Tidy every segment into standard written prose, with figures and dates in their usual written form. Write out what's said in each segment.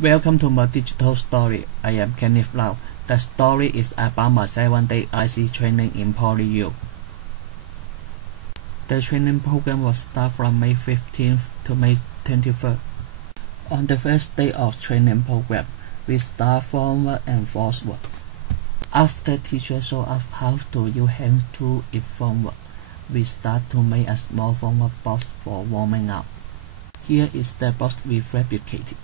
Welcome to my digital story. I am Kenneth LAU. The story is about my 7-day IC training in LAU. The training program was started from May 15th to May 23rd. On the first day of training program, we start forward and forward. After teacher show us how to use hand tool in forward, we start to make a small forward box for warming up. Here is the box we fabricated.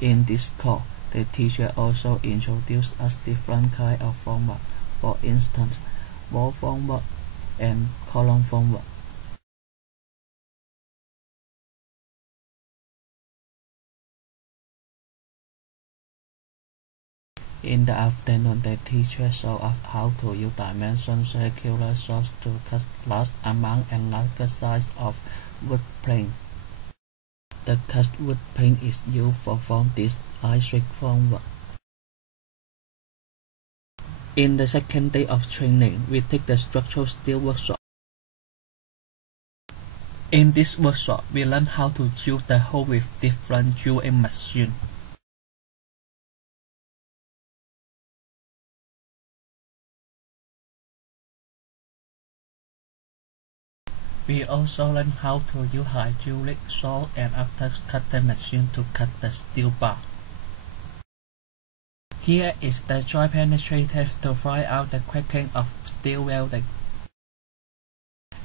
In this course, the teacher also introduced us different kinds of forward, for instance, wall forward and column forward. In the afternoon, the teacher showed us how to use dimension circular saws to cut large amount and larger size of wood plank. The cut wood plank is used for form this I-shape forward. In the second day of training, we take the structural steel workshop. In this workshop, we learn how to drill the hole with different drilling machines. We also learn how to use hydraulic saw and after cutter machine to cut the steel bar. Here is the joint penetrating test to find out the cracking of steel welding.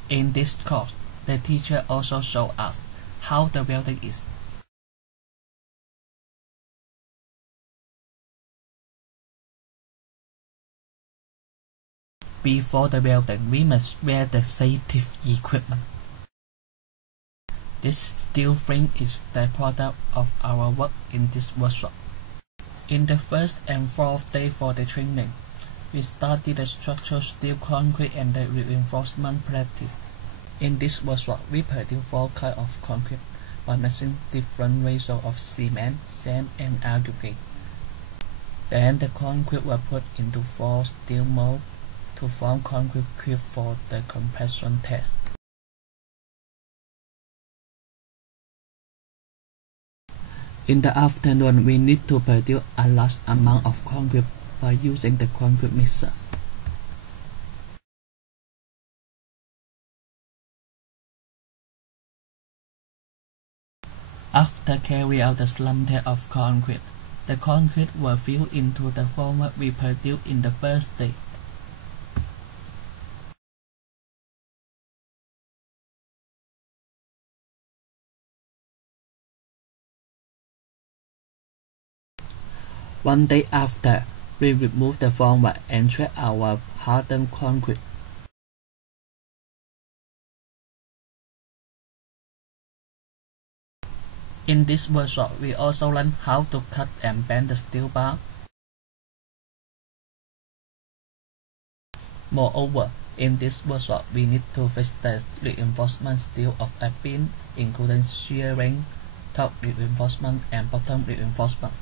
In this course, the teacher also showed us how the welding is. Before the welding, we must wear the safety equipment. This steel frame is the product of our work in this workshop. In the first and fourth day for the training, we studied the structural steel, concrete, and the reinforcement practice. In this workshop, we produce 4 kinds of concrete by mixing different ratios of cement, sand, and aggregate. Then the concrete was put into 4 steel molds to form concrete cube for the compression test. In the afternoon, we need to produce a large amount of concrete by using the concrete mixer. After carrying out the slump test of concrete, the concrete was filled into the format we produced in the first day. One day after, we remove the format and treat our hardened concrete. In this workshop, we also learn how to cut and bend the steel bar. Moreover, in this workshop, we need to fix the reinforcement steel of a beam, including shearing, top reinforcement, and bottom reinforcement.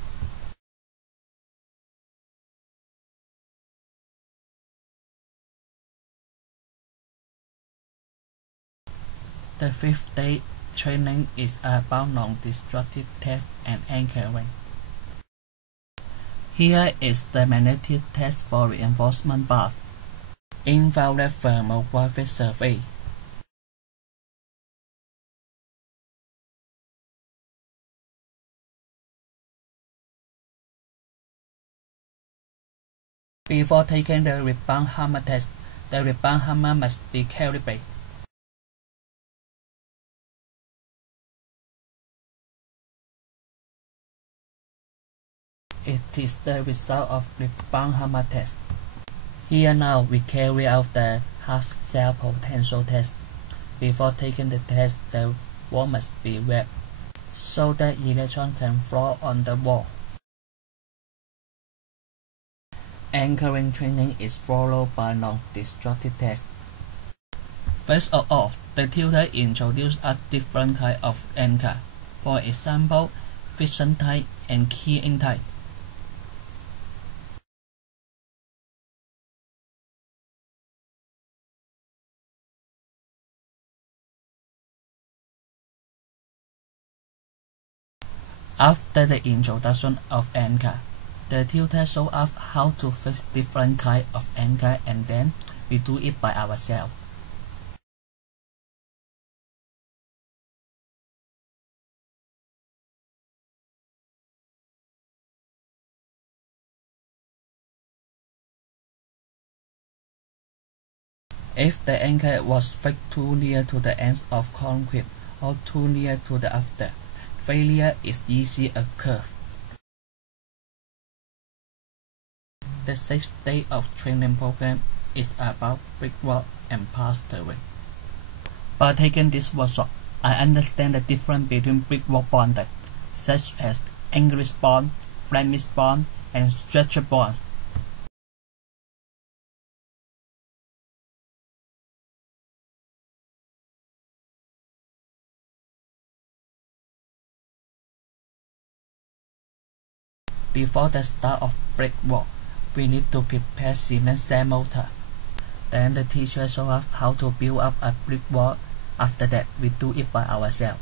The 5th day training is about non-destructive test and anchoring. Here is the magnetic test for reinforcement bars. Infrared thermographic survey. Before taking the rebound hammer test, the rebound hammer must be calibrated. It is the result of rebound hammer test. Here now we carry out the hard shell potential test. Before taking the test, the wall must be wet so that electrons can flow on the wall. Anchoring training is followed by non-destructive test. First of all, the tutor introduced a different kind of anchor, for example, friction type and keying type. After the introduction of anchor, the tutor showed us how to fix different kinds of anchor and then we do it by ourselves. If the anchor was fixed too near to the ends of concrete or too near to the after, failure is easily occur. The 6th day of training program is about brickwork and plastering. By taking this workshop, I understand the difference between brickwork bonding, such as English bond, Flemish bond, and stretcher bond. Before the start of brickwork, we need to prepare cement sand mortar. Then the teacher shows us how to build up a brickwork. After that, we do it by ourselves.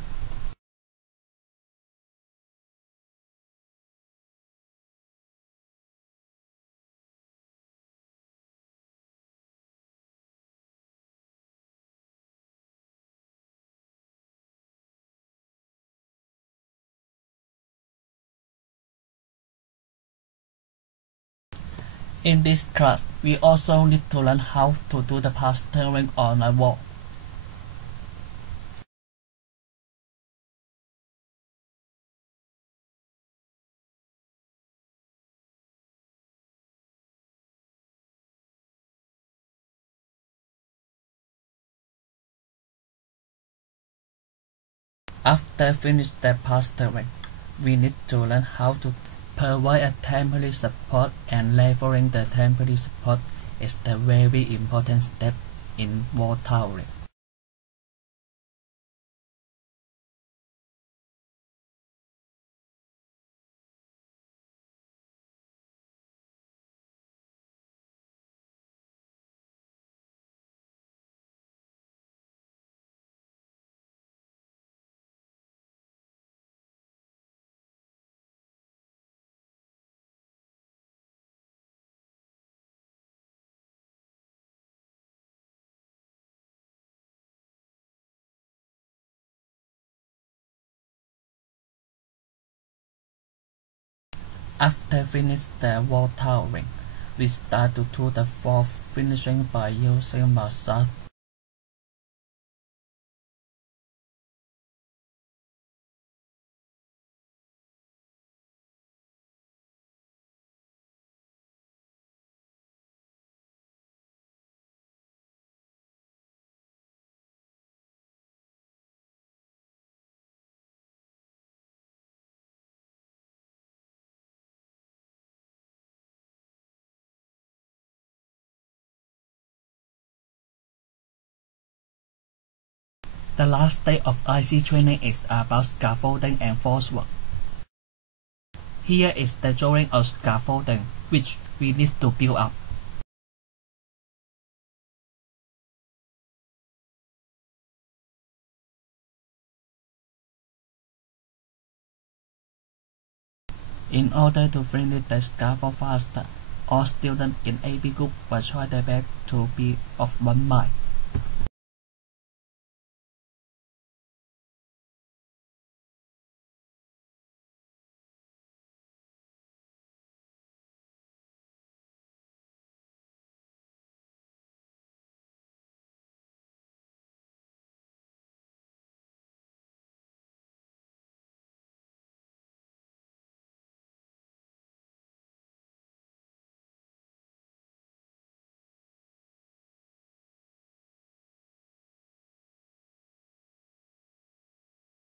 In this class, we also need to learn how to do the plastering on a wall. After finish the plastering, we need to learn how to provide a temporary support, and leveling the temporary support is the very important step in wall towering. After finish the wall towering, we start to do the floor finishing by using massage. The last day of IC training is about scaffolding and falsework. Here is the drawing of scaffolding, which we need to build up. In order to finish the scaffold faster, all students in AB group will try their best to be of one mind.